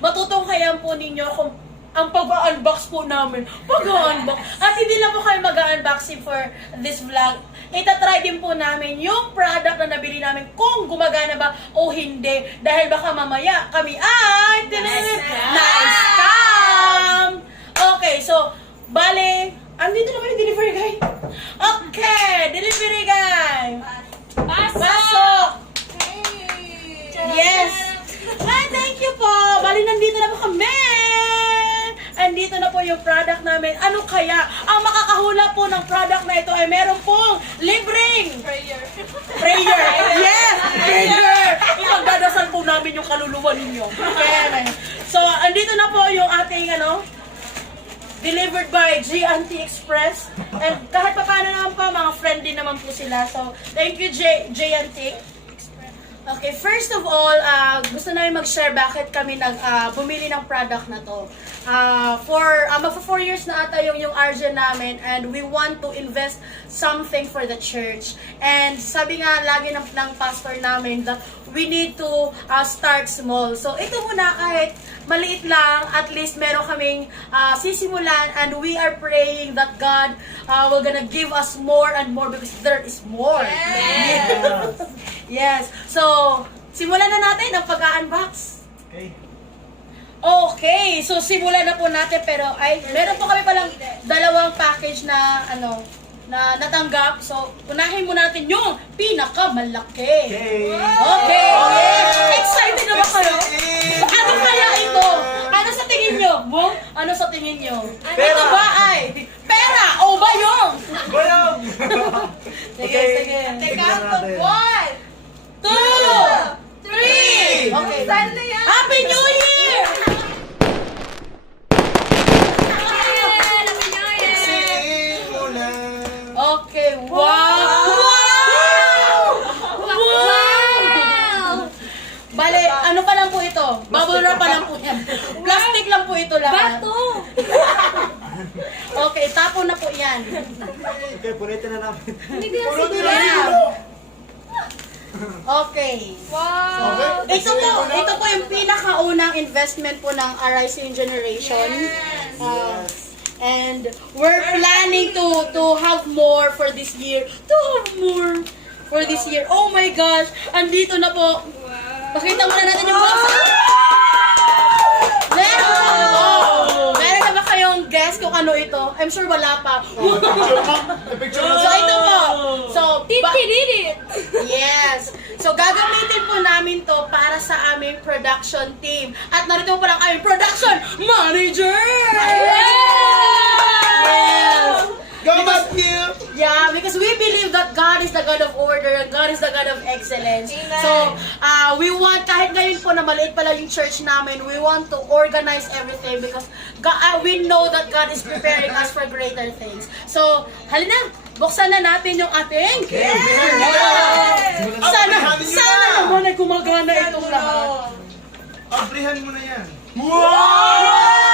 matutunghayan po ninyo kung ang pag-unbox po namin. Pag-unbox. At hindi lang po kayo mag-unboxing for this vlog. Itatry din po namin yung product na nabili namin kung gumagana ba o hindi. Dahil baka mamaya kami ay na-scam! Okay, so, bale, andito na kami delivery guy. Okay, delivery guy. Pasok! Yes! Hi, thank you po! Bale, nandito na po kami! Andito na po yung product namin. Ano kaya? Ang makakahula po ng product na ito ay meron pong libreng prayer. Yes! Prayer! Ipagdadasal po namin yung kaluluwa ninyo. Okay. So, andito na po yung ating delivered by G&T Express. And kahit pa paano naman po, mga friend din naman po sila. So, thank you G&T. Okay, first of all, gusto namin mag-share bakit kami bumili ng product na to. Magpa 4 years na ata yung RJ namin, and we want to invest something for the church. And sabi nga lagi ng pastor namin that we need to start small. So ito muna, kahit maliit lang, at least meron kaming sisimulan, and we are praying that God will gonna give us more and more because there is more. Yes. Yes. So, simulan na natin ang pag-unbox. Okay, so simulan na po natin, pero meron po kami palang dalawang package na na natanggap. So, unahin mo natin yung pinakamalaki. Okay. Excited na ba kayo? Ano kaya ito? Ano sa tingin nyo? Ano sa tingin nyo? Ito ba ay pera o bayong? Bayong! Sige. Take out the 1, 2, 3! Okay. Happy New Year! Okay, wow! Bale, ano pa lang po ito? Bubble wrap pa lang po yan. Plastic lang po ito lahat. Bato! Okay, tapon na po yan. Okay, punitin na namin. Hindi ko na siguro. Yeah. Okay. Wow! Ito po yung pinakaunang investment po ng Arising Generation. And we're planning to have more for this year. Oh my gosh! Andito na po. Pakita muna natin yung box. Meron na ba kayong guess kung ano ito? I'm sure wala pa. So ito po. So, yes. So, gagamitin po namin to para sa aming production team. At narito po lang aming production manager! Yes! Go Matthew! Yeah, because we believe that God is the God of order and God is the God of excellence. Amen. So, we want, kahit ngayon po na maliit pala yung church namin, we want to organize everything because we know that God is preparing us for greater things. So, halina, buksan na natin yung ating Sana naman ay gumagana itong lahat. Abrihan mo na yan. Wow!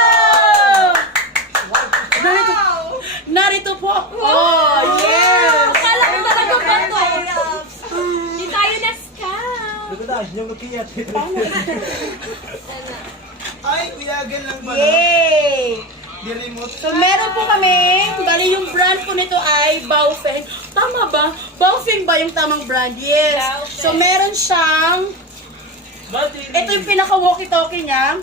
Narito po. Oh, yes! Akala ko talaga ba to? Hindi tayo na-scam. Lugudan, yung kakiyat. Ay, uyagan lang pala. Yay! Di-remote. So, meron po kami, bali yung brand po nito ay Baofeng. Tama ba? Baofeng ba yung tamang brand? Yes. So, meron siyang, ito yung pinaka-walkie-talkie niya.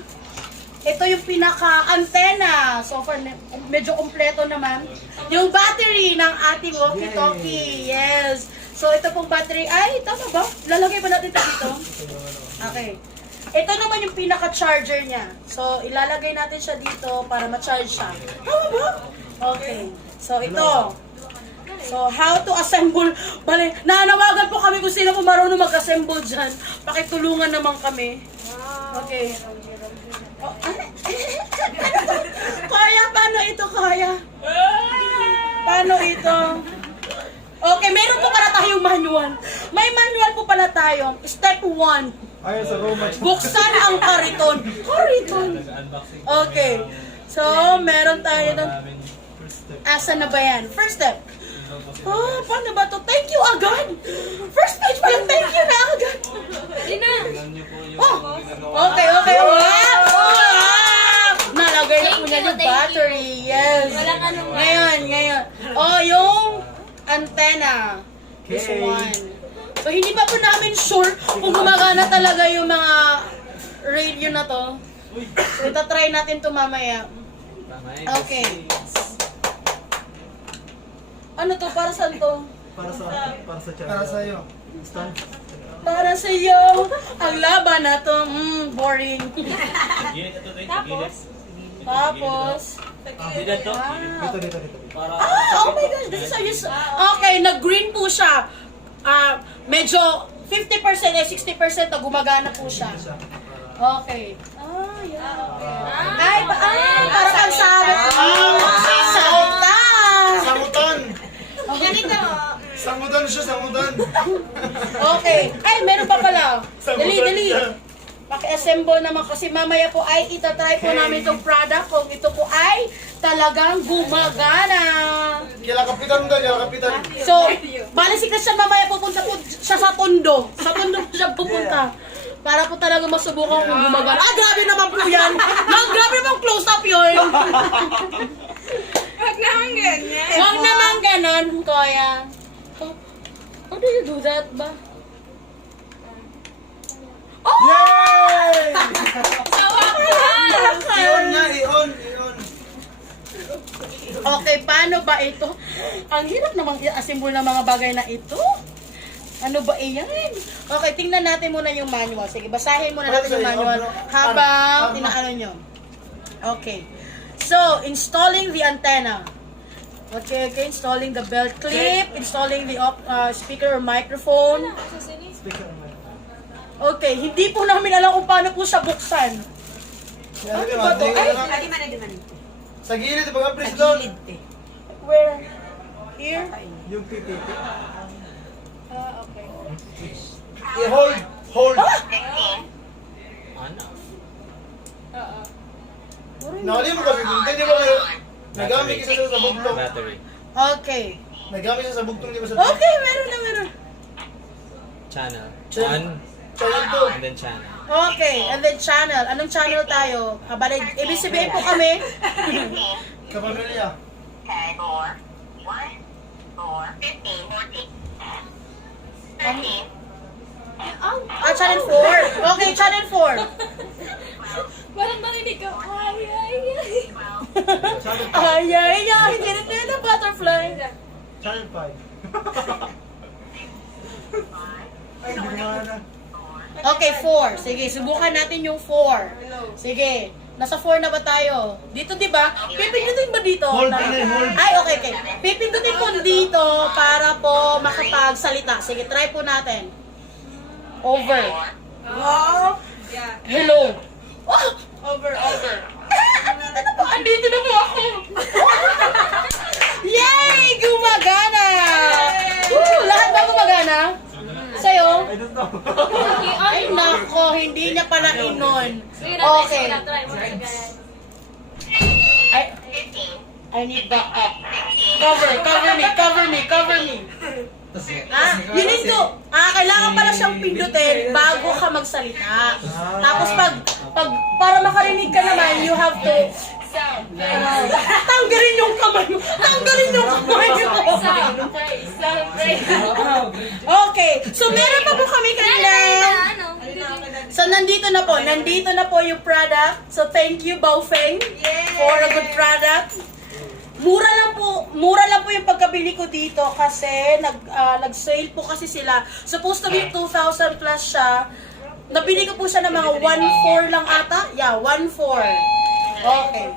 Ito yung pinaka-antena. So far, medyo kompleto naman. Yung battery ng ating walkie-talkie. Yes. So, ito pong battery. Ay, tama ba? Lalagay ba natin ito dito? Okay. Ito naman yung pinaka-charger niya. So, ilalagay natin siya dito para ma-charge siya. Tama ba? Okay. So, ito. So, how to assemble. Bale, nanawagan po kami kung sino po marunong mag-assemble dyan. Pakitulungan naman kami. Okay. Oh, kaya, paano ito kaya? Paano ito? Okay, meron po pala tayong manual. May manual po pala tayo. Step 1. Ayun sa Roma. Buksan ang kariton. Kariton. Okay. So, meron tayo ng... Asa na ba yan? First step. Oh, paano ba to? Thank you agad. First page pa lang, thank you na agad. Hindi na. Oh, okay. Wow! So, hindi pa po namin sure kung gumagana talaga yung mga radio na to. So, itatry natin to mamaya. Okay. Ano to? Para saan to? Para sa tiyan. Para sa'yo. Stand. Para sa iyo. Ang laban na to. Boring. Tapos, Tapos. Dito. Oh my gosh, this is so useful. Okay, nag-green po siya. Medyo 50% 60% na gumagana po siya. Okay. Ay, para kang sabot. Salta! Samutan! ganito. Samutan siya, samutan! Okay. Ay, meron pa pala. Dali, Samutan dali. siya. Paki-assemble naman kasi mamaya po ay itatry po namin itong product kung ito po ay talagang gumagana. Kila kapitan doon, kila kapitan. So, bali si Christian mamaya pupunta po siya sa Tondo. Sa Tondo po siya pupunta. Para po talaga masubukan kung gumagana. Grabe naman po yan. Grabe naman close up yun. Huwag naman ganyan. Huwag naman ganon, Kuya. How do you do that ba? Yay! Sawa ka! I-on nga, i-on. Okay, paano ba ito? Ang hirap namang i-assemble ng mga bagay na ito. Ano ba iyan? Okay, tingnan natin muna yung manual. Sige, basahin muna natin yung manual habang inaano nyo. Okay. So, installing the antenna. Okay, installing the belt clip, installing the speaker or microphone. Speaker naman. Okay, hindi po namin alam kung paano po siya buksan. Ano ba to? Adi man. Sa gilid, pag-apres doon. Where? Here? Yung PPT. Okay. I-hold. Hold. Nakali mo kasi dun. Hindi ba kayo? Nagamit isa sa bugtong. Okay. Nagamit isa sa bugtong, di ba sa Okay, meron. Channel. Channel. On, Channel to. and then channel. Okay, and then channel. Anong channel tayo? Bale, ibig sabihin po kami. Kapamilya. Channel 4. Okay, channel 4. Parang marinig ka. Ay. Ay, hindi na butterfly. Channel 5. Ay, hindi ko na. Okay, 4. Sige, subukan natin yung 4. Sige, nasa 4 na ba tayo? Dito, di ba? Pipindutin ba dito? Hold na, hold. Ay, okay. Pipindutin po dito para po makapagsalita. Sige, try po natin. Over. Wow. Yeah. Hello. Oh! Over. Andito na po ako. Yay! Gumagana! Woo! Lahat ba gumagana? Sa'yo? I don't know. Ay, nako, hindi niya pala inon. Okay. I need backup. Cover me. You need to, kailangan pala siyang pindutin bago ka magsalita. Tapos para makarinig ka naman, you have to, tanggalin yung kamay mo. Okay, so meron pa po kami kanina. So nandito na po yung product. So thank you, Baofeng, for a good product. Mura lang po yung pagkabili ko dito kasi nag-sale po kasi sila. Supposed to be 2,000 plus siya. Nabili ko po siya ng mga 1,400 lang ata. Yeah, 1,400. Okay.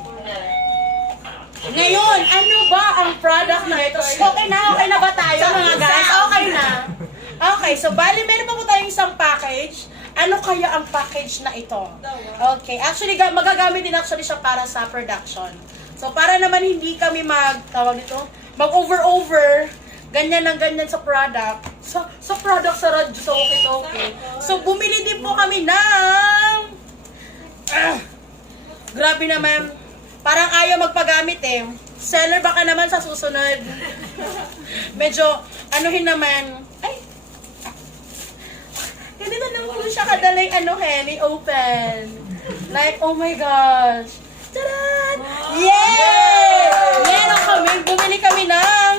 Ngayon, ano ba ang product na ito? Okay na ba tayo mga guys? Okay na. Okay, so bali meron pa po tayong isang package. Ano kaya ang package na ito? Okay, actually magagamit din actually siya para sa production. So para naman hindi kami mag-over, ganyan sa product. Sa product sa radyo, so okay. So bumili din po kami ng grabe naman. Parang ayaw magpagamit eh. Seller baka naman sa susunod. Medyo anuhin naman. Ay. Hindi na lang po siya kadaling open. Like, oh my gosh. Tadaan! Yay! Meron kami, bumili kami ng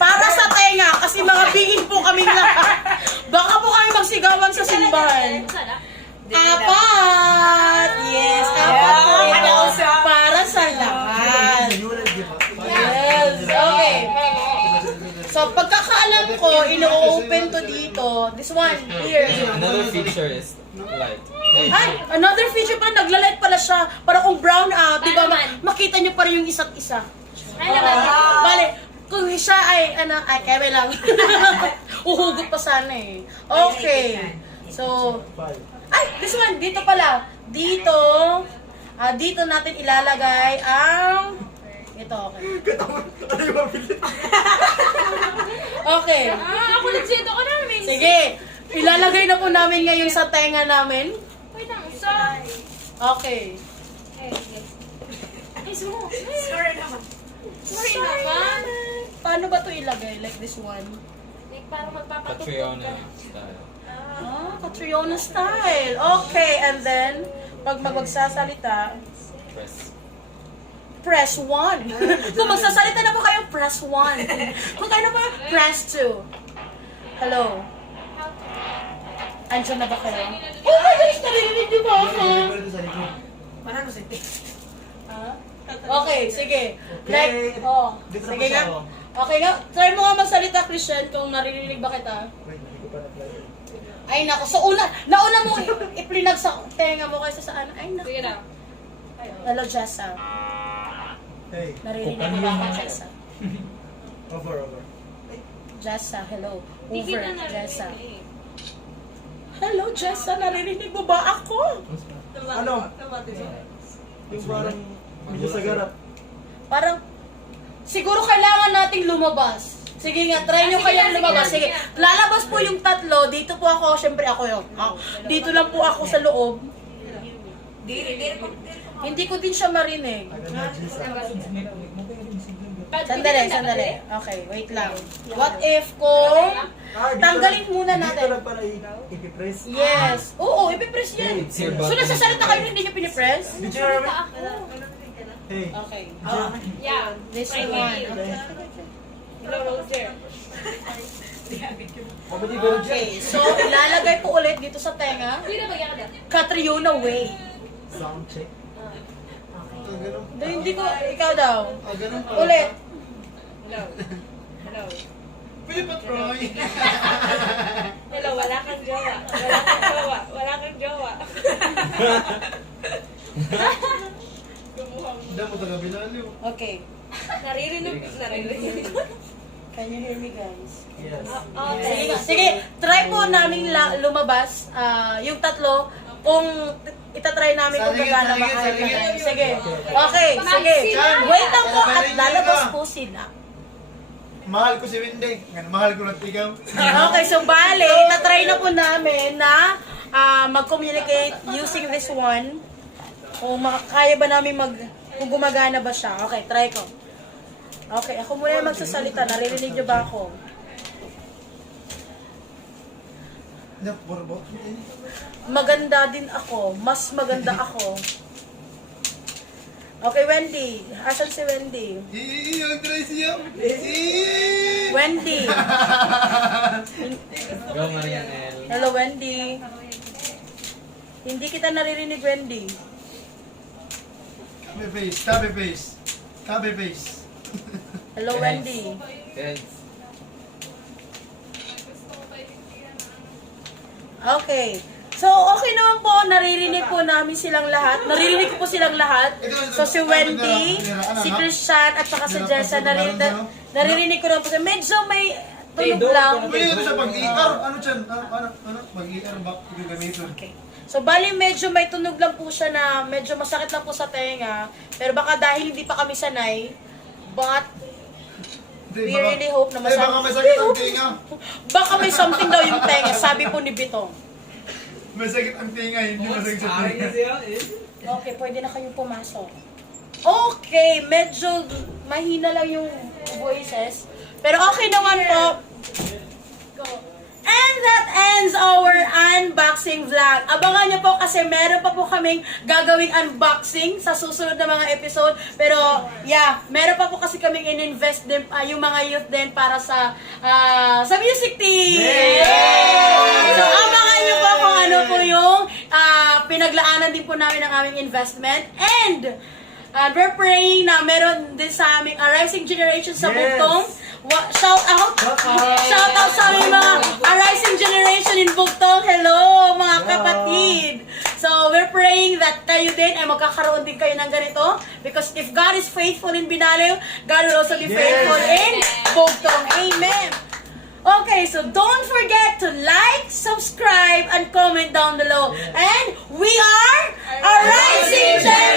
para sa tenga. kasi mga bingin po kami lahat. Baka po kami magsigawan sa simbahan. Apat! Yes, apat po ito para sa lahat. Yes, okay. So, pagkakaalam ko, ino-open to dito. This one, here. Another feature is light. Hey. Ay, another feature pa, naglalight pala siya. Para kung brown out, di ba, Naman. makita niyo pa rin yung isa't isa. Ay, naman. Bale, kung siya ay, keme lang. Uhugot pa sana eh. Okay. So, ay, this one, dito pala. Dito, dito natin ilalagay ang, ito, okay. Okay. Ako nagsido ko namin. Sige, ilalagay na po namin ngayon sa tenga namin. Wait lang. So, Okay. ay, sorry naman. Sorry naman. Paano ba to ilagay? Like this one? Like, parang magpapatupad Catriona ka. style. Catriona style. Okay, and then, pag magsasalita, Press. press 1. Kung magsasalita na po kayo, press 1. Kung kayo na po, press 2. Hello? Andiyan na ba kayo? Oh my gosh, narinig niyo ba ako? Okay, sige. Like, sige nga. Okay nga, try mo nga magsalita, Christian, kung naririnig ba kita. Ay, nako. So, nauna mo iplinag sa tenga mo kaysa sa ano. Ay, nako. Sige na. Hello, Jessa. Hey, Naririnig mo ba ako, Jessa? over. Jessa, hello. Hindi Over, kita narinig Jessa. eh. Hello, Jessa. Naririnig mo ba ako? Ano? Yung parang medyo sa garap. Parang, siguro kailangan nating lumabas. Sige nga, try nyo Sige kayang na, sige lumabas. na, Sige, sige na. lalabas po yung tatlo. Dito po ako, syempre ako yun. Dito lang po ako sa loob. Hindi ko din siya marinig. Sandali. Okay, wait lang. What if kung tanggalin muna Dito natin? lang pala ipipress. Yes. Oo, ipipress yan. It's your So, button. nagsasalita kayo hindi nyo pinipress? Did you hear me? Hey. Okay. Yeah. This Right one. here. Okay. Hello, Rose there. Okay, so ilalagay po ulit dito sa tenga. Hindi na bagyan ka dyan. Catriona Way. Sound check. Ganun. Hindi ko, ikaw daw. Ganun pa. Ulit. Hello. Hello. Pwede pa try. Hello, wala kang jowa. Wala kang jowa. Wala kang jowa. Damo taga binaliw. Okay. Naririnig. Can you hear me, guys? Yes. Sige, sige, try po namin lumabas. Yung tatlo, kung itatry namin kung Saligid, gagana ba saligid, kayo. saligid. Sige. Okay, sige. Wait lang po at lalabas po sila. Mahal ko si Wendy. Mahal ko lang ikaw. Okay, so bale, itatry na po namin na mag-communicate using this one. Kung kaya ba namin kung gumagana ba siya. Okay, try ko. Okay, ako muna yung magsasalita. Naririnig niyo ba ako? Maganda din ako. Mas maganda ako. Okay, Wendy. Asan si Wendy? Ang try siya. Wendy. Go, Marianel. Hello, Wendy. Hindi kita naririnig, Wendy. Copy paste. Hello, Wendy. Yes. Okay. So, okay naman po. Naririnig po namin silang lahat. Naririnig ko po silang lahat. So, si Wendy, si Christian, at saka si Jessa, naririnig ko naman po sila. Medyo may tunog lang. Pwede ito siya pag-ER. Ano dyan? Ano? Pag-ER ba? Gagamitin. Okay. So, bali medyo may tunog lang po siya na medyo masakit lang po sa tenga. Pero baka dahil hindi pa kami sanay, but we really hope na Baka may sakit ang tinga. Baka may something daw yung tenga, sabi po ni Bitong. May sakit ang tinga, hindi masakit sa tinga. Okay, pwede na kayong pumasok. Okay, medyo mahina lang yung voices. Pero okay naman po. And that ends our unboxing vlog. Abangan nyo po kasi meron pa po kaming gagawing unboxing sa susunod na mga episode. Pero, yeah, meron pa po kasi kaming in-invest din, yung mga youth din para sa music team. So, abangan nyo po kung ano po yung pinaglaanan din po namin ng aming investment. And, we're praying na meron din sa aming rising generation sa Bugtong. Shout out sa aming mga rising generation in Bugtong. Hello, mga kapatid. So, we're praying that kayo din ay magkakaroon din kayo ng ganito. Because if God is faithful in Binaliw, God will also be faithful in Bugtong. Amen. Okay, so don't forget to like, subscribe, and comment down below. And we are a rising generation!